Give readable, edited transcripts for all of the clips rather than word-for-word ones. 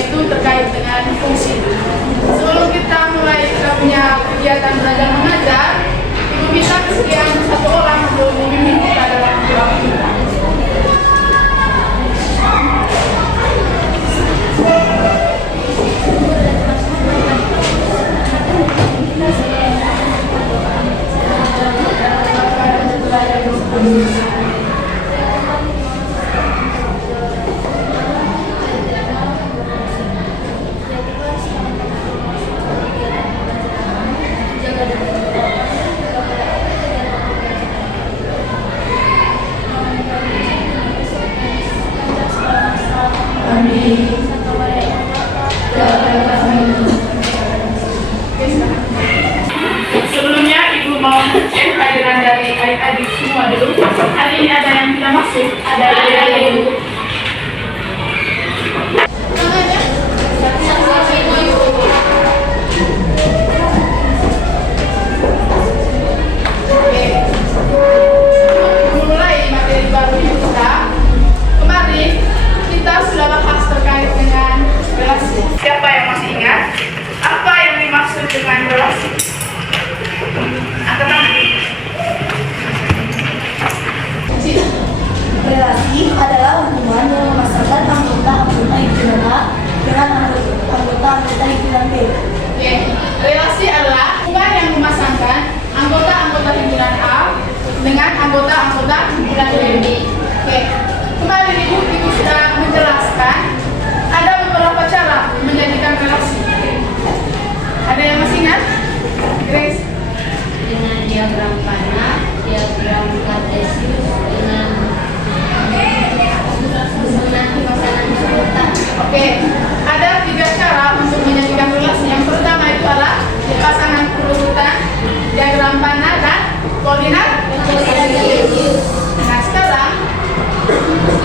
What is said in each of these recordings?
yaitu terkait dengan fungsi. Sebelum kita mulai kita punya kegiatan belajar mengajar, Ibu bisa kesediaan satu orang untuk memimpin kita dalam kelompok kita. Sebelumnya Ibu mau cek hadiran dari adik-adik semua dulu. Hari ini ada yang tidak masuk, ada yang mulai materi baru kita. Kemarin kita sudah bahas terkait dengan relasi. Siapa yang masih ingat apa yang dimaksud dengan relasi? Relasi adalah hubungan yang memasangkan anggota-anggota himpunan A dengan anggota-anggota himpunan B. Oke, relasi adalah hubungan yang memasangkan anggota-anggota himpunan A dengan anggota-anggota himpunan B. Oke, kemarin Ibu sudah menjelaskan ada beberapa cara menjadikan relasi. Ada yang masih ingat? Grace? Dengan diagram panah, diagram kartesius, dengan susunan pasangan anggota. Oke, ada 3 cara untuk menjadikan relasi. Yang pertama itu adalah pasangan urutan, diagram panah, dan koordinat. Nah, sekarang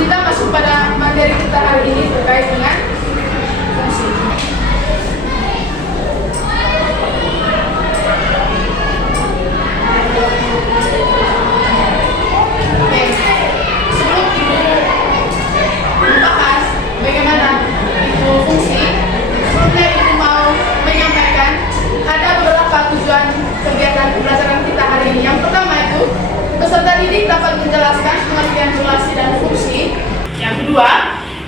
kita masuk pada materi kita hari ini terkait dengan fungsi. Oke, sebelum Ibu membahas bagaimana itu fungsi, sebelumnya Ibu mau menyampaikan ada beberapa tujuan kegiatan pembelajaran kita hari ini. Yang pertama itu peserta didik dapat menjelaskan pengertian relasi dan fungsi. Yang kedua,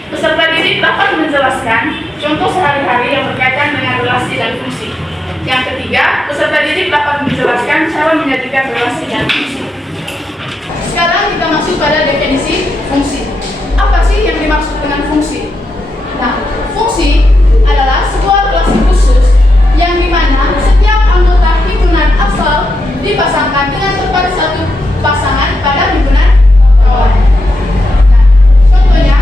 peserta didik dapat menjelaskan contoh sehari-hari yang berkaitan dengan relasi dan fungsi. Yang ketiga, peserta didik dapat menjelaskan cara menjadikan relasi dan fungsi. Sekarang kita masuk pada definisi fungsi. Apa sih yang dimaksud dengan fungsi? Nah, fungsi adalah sebuah relasi khusus yang dimana setiap anggota himpunan asal dipasangkan dengan tepat satu pasangan pada himpunan kawan. Nah, contohnya,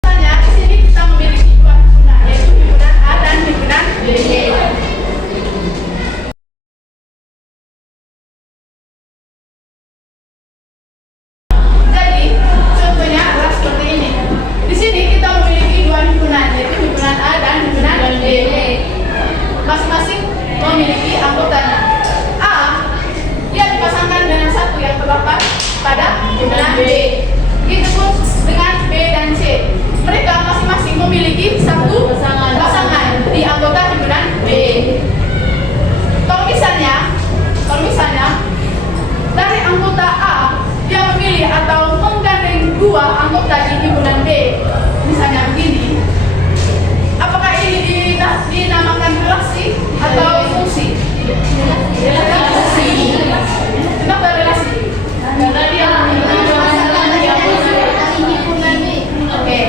misalnya di sini kita memiliki 2 himpunan, yaitu himpunan A dan himpunan B. Jadi, contohnya adalah seperti ini. Di sini kita memiliki 2 himpunan, yaitu himpunan A dan himpunan B. Masing-masing memiliki anggotanya. A, dia dipasangkan dengan satu yang terdapat pada himpunan B. Begitu pun dengan B dan C. Mereka masing-masing memiliki satu pasangan di anggota himpunan B. Kalau misalnya dari anggota A dia memilih atau menggandeng 2 anggota di himpunan B, misalnya begini, apakah ini dinamakan relasi atau fungsi? Relasi. Kenapa relasi? Karena dia himpunan B. Oke.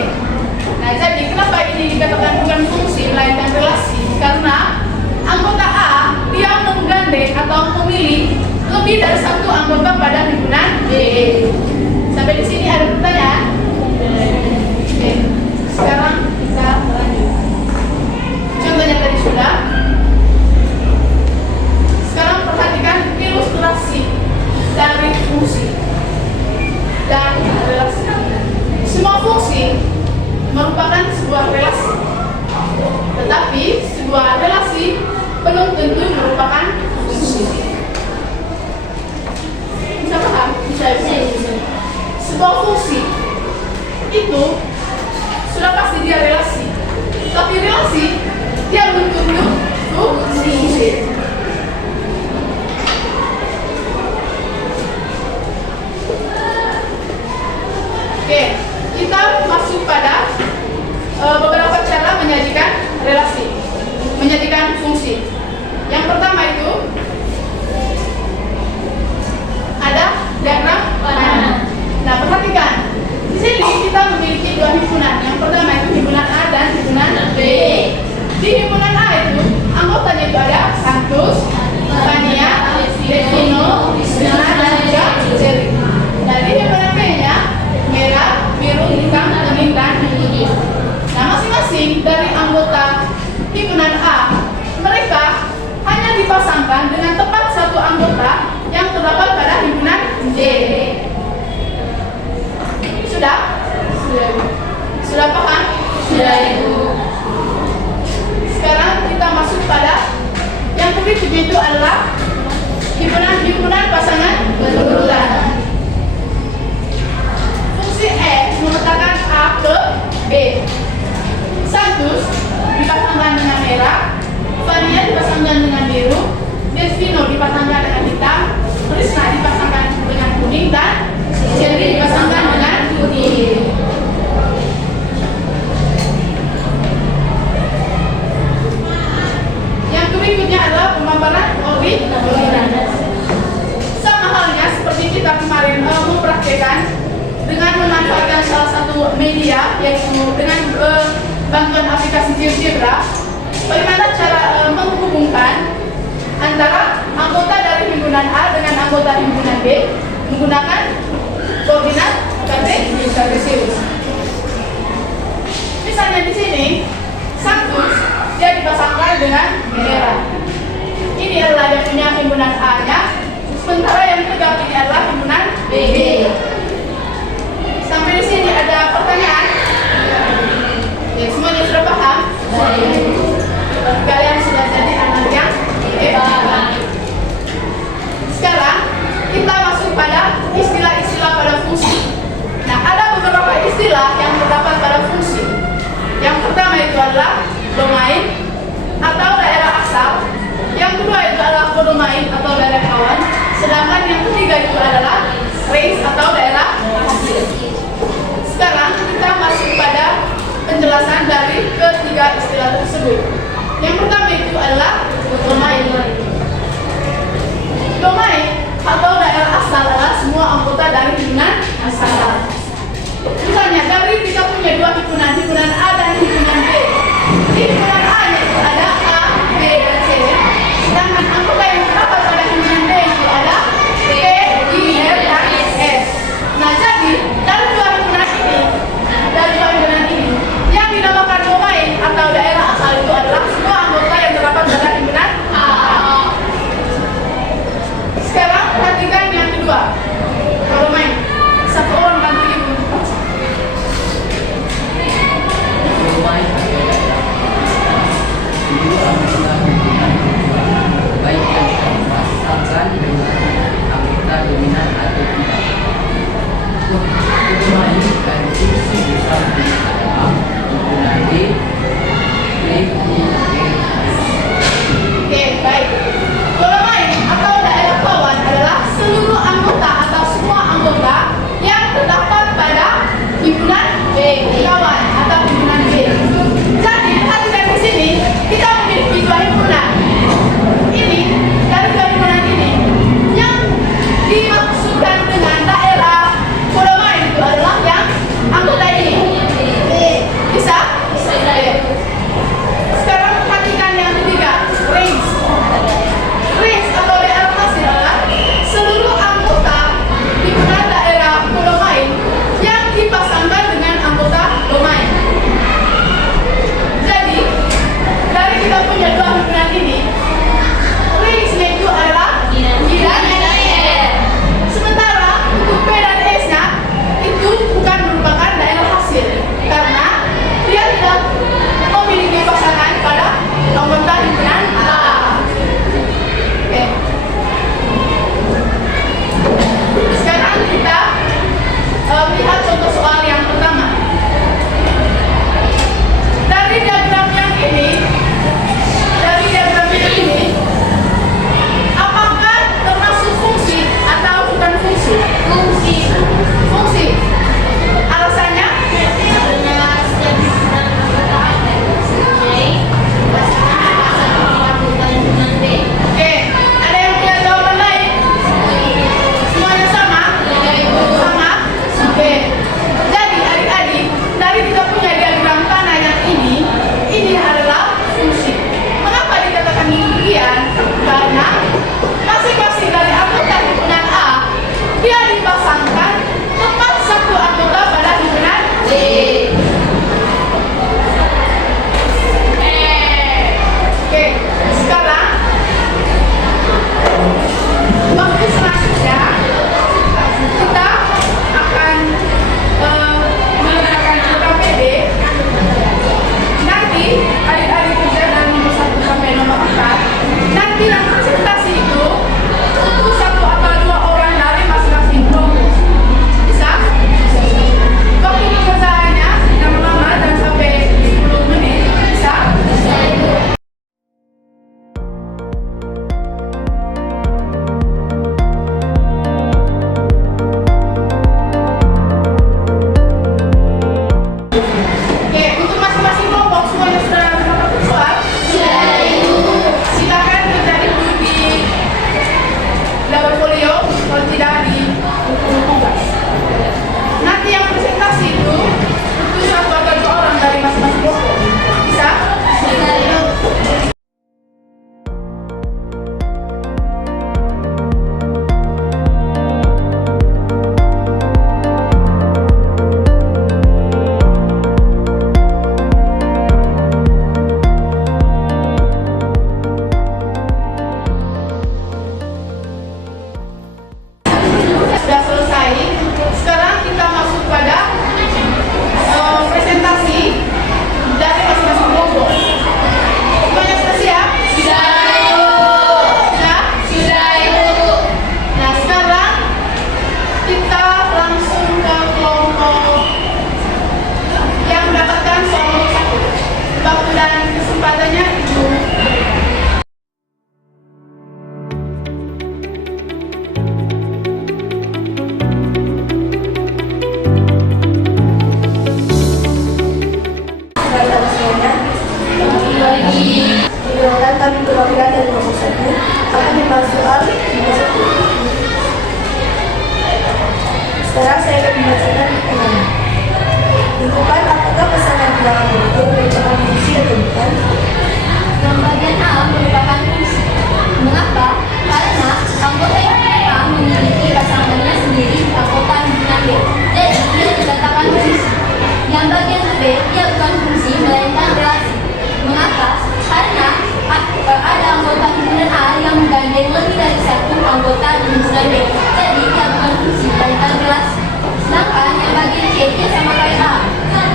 Nah, jadi kenapa ini dikatakan Sudah paham? Sudah, Ibu. Sekarang kita masuk pada yang berikutnya itu adalah himpunan pasangan berurutan. Fungsi E meletakkan A ke B. Santus dipasangkan dengan merah, Vania dipasangkan dengan biru, Desvino dipasangkan dengan hitam, Krisna dipasangkan dengan kuning, dan Cherry dipasangkan dengan putih. Yang berikutnya adalah pemaparan orientasi. Sama halnya seperti kita kemarin mempraktekkan dengan memanfaatkan salah satu media, yaitu dengan bantuan aplikasi GeoGebra. Bagaimana cara menghubungkan antara anggota dari himpunan A dengan anggota himpunan B menggunakan koordinat kartesius. Misalnya di sini Santus dia dipasangkan dengan merah. Ini adalah yang punya himpunan A-nya, sementara yang tegak ini adalah himpunan B. Sampai di sini ada pertanyaan? Ya, semuanya sudah paham? Kalian sudah jadi anak yang hebat. Sekarang kita masuk pada istilah-istilah pada fungsi. Nah, ada beberapa istilah yang terdapat pada fungsi. Yang pertama itu adalah domain atau daerah asal. Yang kedua itu adalah kodomain atau daerah kawan. Sedangkan yang ketiga itu adalah range atau daerah hasil. Sekarang kita masuk pada penjelasan dari ketiga istilah tersebut. Yang pertama itu adalah domain. Domain atau daerah asal adalah semua anggota dari himpunan asal. Misalnya dari kita punya dua himpunan A dan himpunan B. Di himpunan A itu ada A, B, dan C. Sedangkan anggota yang terdapat pada himpunan B itu ada P, I, R, dan S. Nah, jadi dari dua himpunan ini, yang dinamakan domain atau daerah asal itu adalah semua anggota yang terdapat pada himpunan A. Soal 31. Sekarang saya akan membacakan pertanyaan. Tentukan apakah pasangan bilangan itu merupakan fungsi atau bukan? Yang bagian A merupakan fungsi. Mengapa? Karena anggota himpunan A memiliki pasangannya sendiri anggota himpunan B. Jadi dia dikatakan fungsi. Yang bagian B dia bukan fungsi melainkan relasi. Mengapa? Karena ada anggota himpunan A yang menggandeng lebih dari satu anggota di himpunan B. Jadi dia bukan fungsi melainkan relasi. Sedangkan yang bagian C dia sama kayak A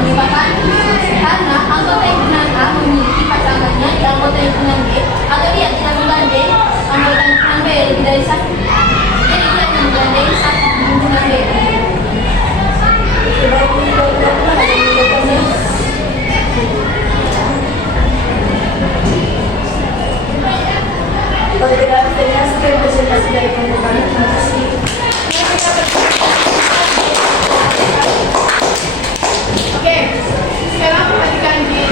merupakan fungsi karena anggota himpunan A memiliki pasangannya di anggota himpunan B atau dia tidak menggandeng anggota himpunan B lebih dari satu. Jadi dia menggandeng satu himpunan B. Coba ini berapa ada yang menjawabnya? Perbedaan dengan sekian presentasi dari pembukaan. Terima kasih. Oke, sekarang perhatikan di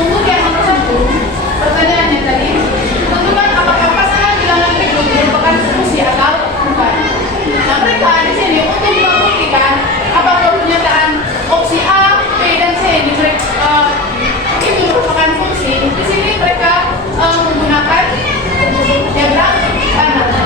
untuk yang nomor 1. Pertanyaannya tadi, tentukan apakah pasangan bilangan berikut merupakan fungsi atau bukan. Nah, mereka di sini untuk membuktikan apakah pernyataan opsi A, B, dan C itu merupakan fungsi. Di sini mereka menggunakan diagram kanan.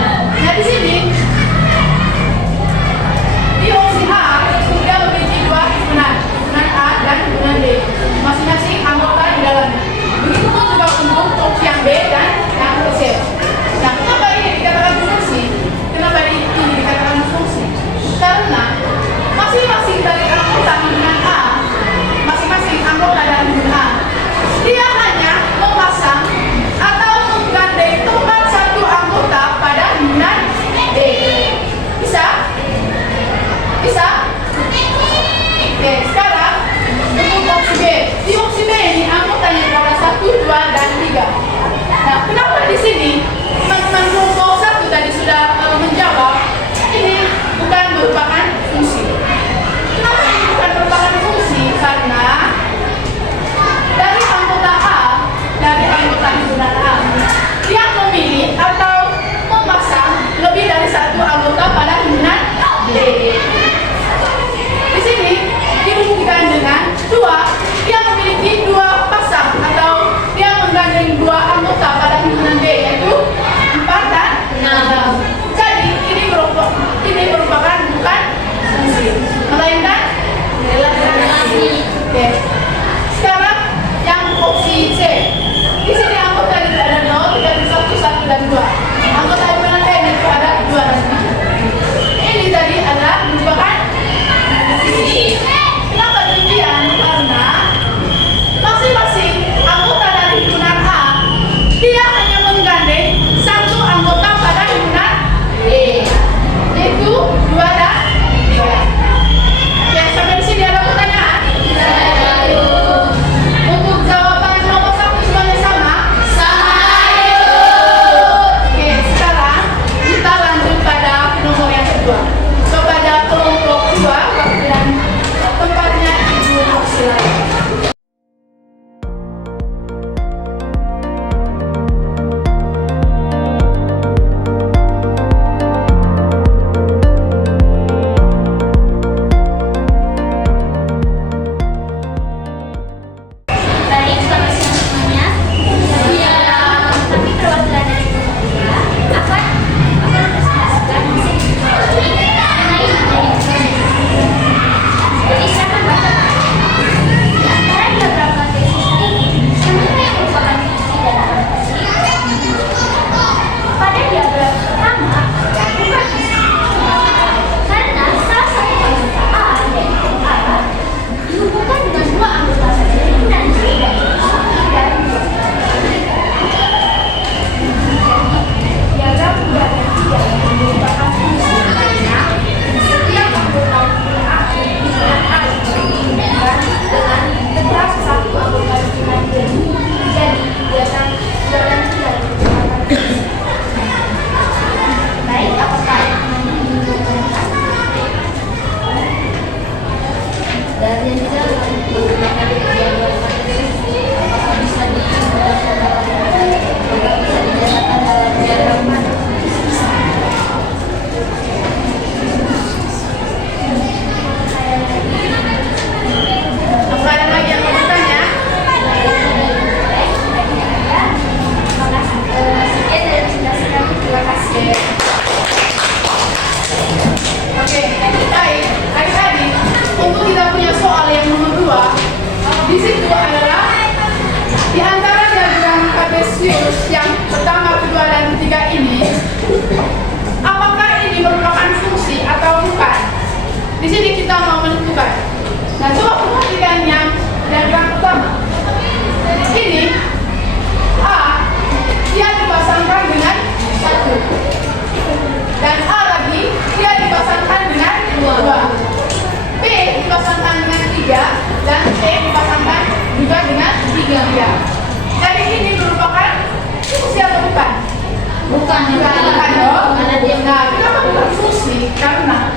Bukan dong. Nah, kenapa bukan fungsi? Karena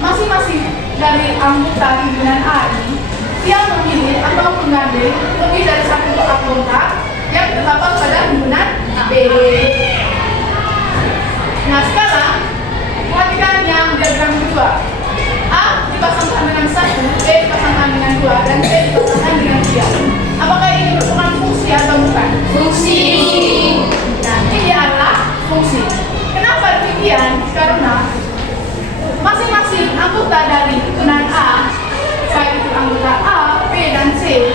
masing-masing dari anggota himpunan A ini dia memilih atau mengambil lebih dari satu anggota yang terdapat pada himpunan B. Nah, sekarang perhatikan yang diagram kedua. A dipasangkan dengan 1, B dipasangkan dengan 2, dan C dipasangkan dengan 3. Apakah ini merupakan fungsi atau bukan? Fungsi. Nah, ini adalah fungsi. Kenapa demikian? Karena masing-masing anggota dari himpunan A, baik itu anggota A, B, dan C,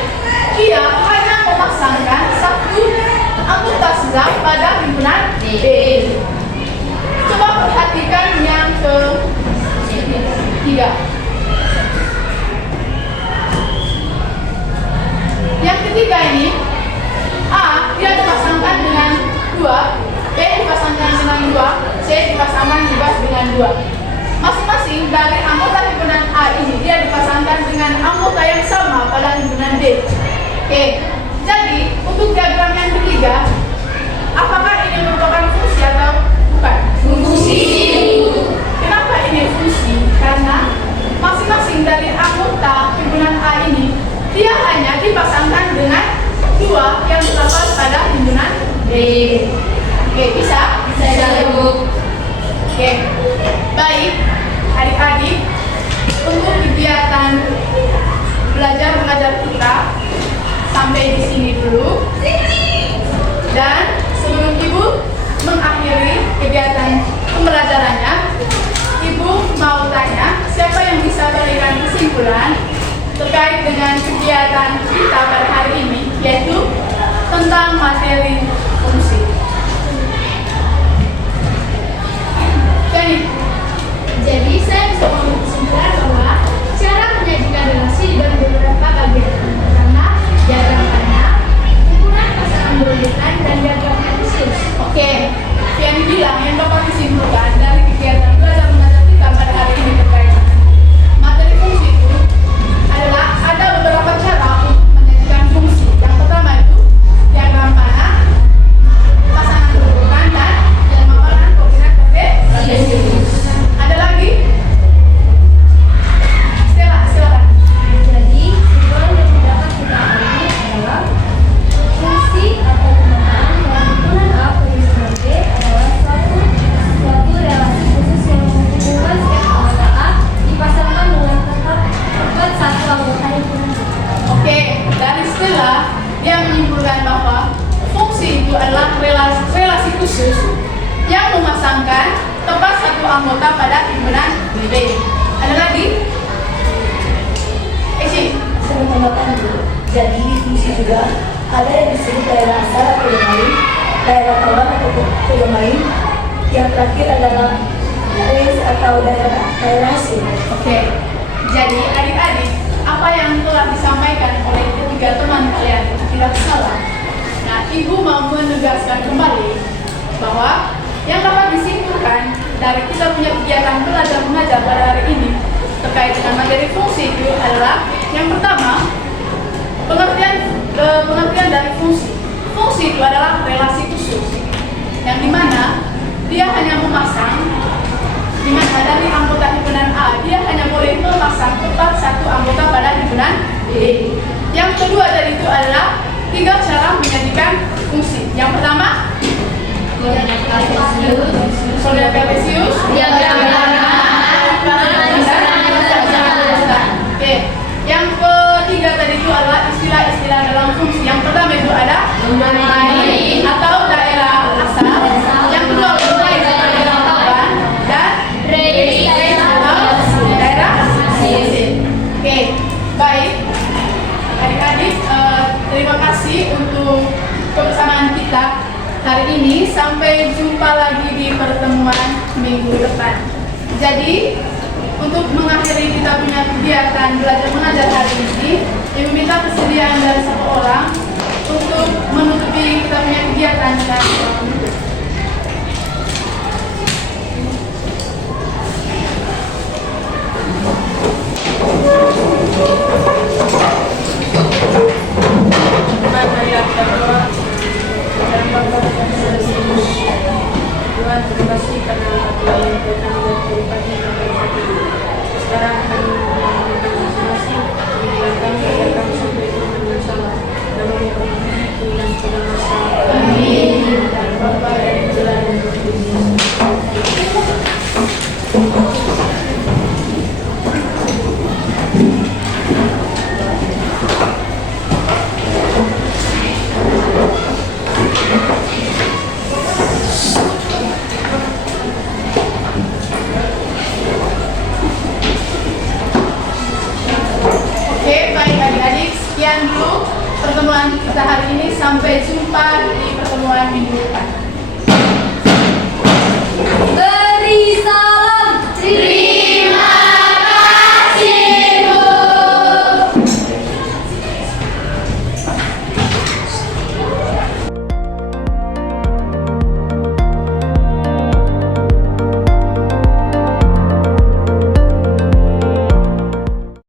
dia hanya memasangkan satu anggota saja pada himpunan B. Coba perhatikan yang ketiga. Yang ketiga ini, A dia dipasangkan dengan 2, B dipasangkan dengan 2, C dipasangkan juga dengan 2. Masing-masing dari anggota himpunan A ini dia dipasangkan dengan anggota yang sama pada himpunan D. Oke, jadi untuk diagram yang ketiga, apakah ini merupakan fungsi atau bukan? Fungsi. Kenapa ini fungsi? Karena masing-masing dari anggota himpunan A ini dia hanya dipasangkan dengan 2 yang terdapat pada himpunan D. Oke, bisa? Bisa, Bu. Oke, baik adik-adik, untuk kegiatan belajar mengajar kita sampai di sini dulu. Dan sebelum Ibu mengakhiri kegiatan pembelajarannya, Ibu mau tanya siapa yang bisa berikan kesimpulan terkait dengan kegiatan kita pada hari ini, yaitu tentang materi fungsi. Jadi saya bisa mengambil kesimpulan bahwa cara menyajikan relasi dibagi beberapa bagian. Pertama, diagram panjang, ukuran pasangan berurutan, dan diagram Cartesius. Oke, yang bilang yang dapat disimpulkan dari kegiatan belajar mengajar kita pada hari ini terkait materi fungsi itu adalah ada beberapa cara untuk menyajikan fungsi. Yang pertama itu diagram panjang, pasangan berurutan, dan pemaparan koordinat Cartesius. Ada lagi? Silakan. Jadi, kesimpulan yang dapat kita ambil adalah fungsi atau pemetaan yang hubungan A per B adalah suatu relasi khusus yang menghubungkan setiap anggota A dipasangkan dengan tepat satu anggota himpunan B. Oke, dari istilah dia menyimpulkan bahwa fungsi itu adalah relasi khusus yang memasangkan tepat satu anggota pada himpunan B. Ada lagi? Eci? Saya menambahkan dulu. Jadi di fungsi juga ada yang disebut daerah asal atau domain, daerah kawan atau domain. Yang terakhir adalah range atau daerah hasil. Oke, jadi adik-adik, apa yang telah disampaikan oleh ketiga teman kalian itu tidak salah. Nah, Ibu mau menegaskan kembali bahwa yang dapat disimpulkan dari kita punya kegiatan belajar mengajar pada hari ini terkait dengan materi fungsi itu adalah yang pertama, pengertian dari fungsi. Fungsi itu adalah relasi khusus yang dimana dia hanya memasang, dimana dari anggota himpunan A dia hanya boleh memasang tepat satu anggota pada himpunan B. Yang kedua dari itu adalah 3 cara menyajikan fungsi. Yang pertama, koordinat Cartesius, Diagram Oke, yang ketiga tadi itu adalah istilah-istilah dalam fungsi. Yang pertama itu ada domain atau daerah asal. Yang kedua domain atau daerah kawan, dan range atau daerah hasil. Oke, baik adik-adik, terima kasih untuk kebersamaan kita hari ini. Sampai jumpa lagi di pertemuan minggu depan. Jadi untuk mengakhiri kita punya kegiatan belajar mengajar hari ini, Ibu minta kesediaan dari satu orang untuk menutupi kita punya kegiatan dengan menutup. Tuhan, mari kita berdoa. Dalam Bapa dan Putra dan Roh Kudus. Tuhan, Tuhan, terima kasih karena Tuhan memberikan daripada sampai saat ini. Sekarang kami meminta masing-masing meninggalkan kerjakan sampai dengan salah. Nama yang itu yang sudah masa. Amin. Bapa dan Putra dan Roh Kudus. Oke, baik adik-adik, sekian dulu pertemuan kita hari ini. Sampai jumpa di pertemuan minggu depan. Beri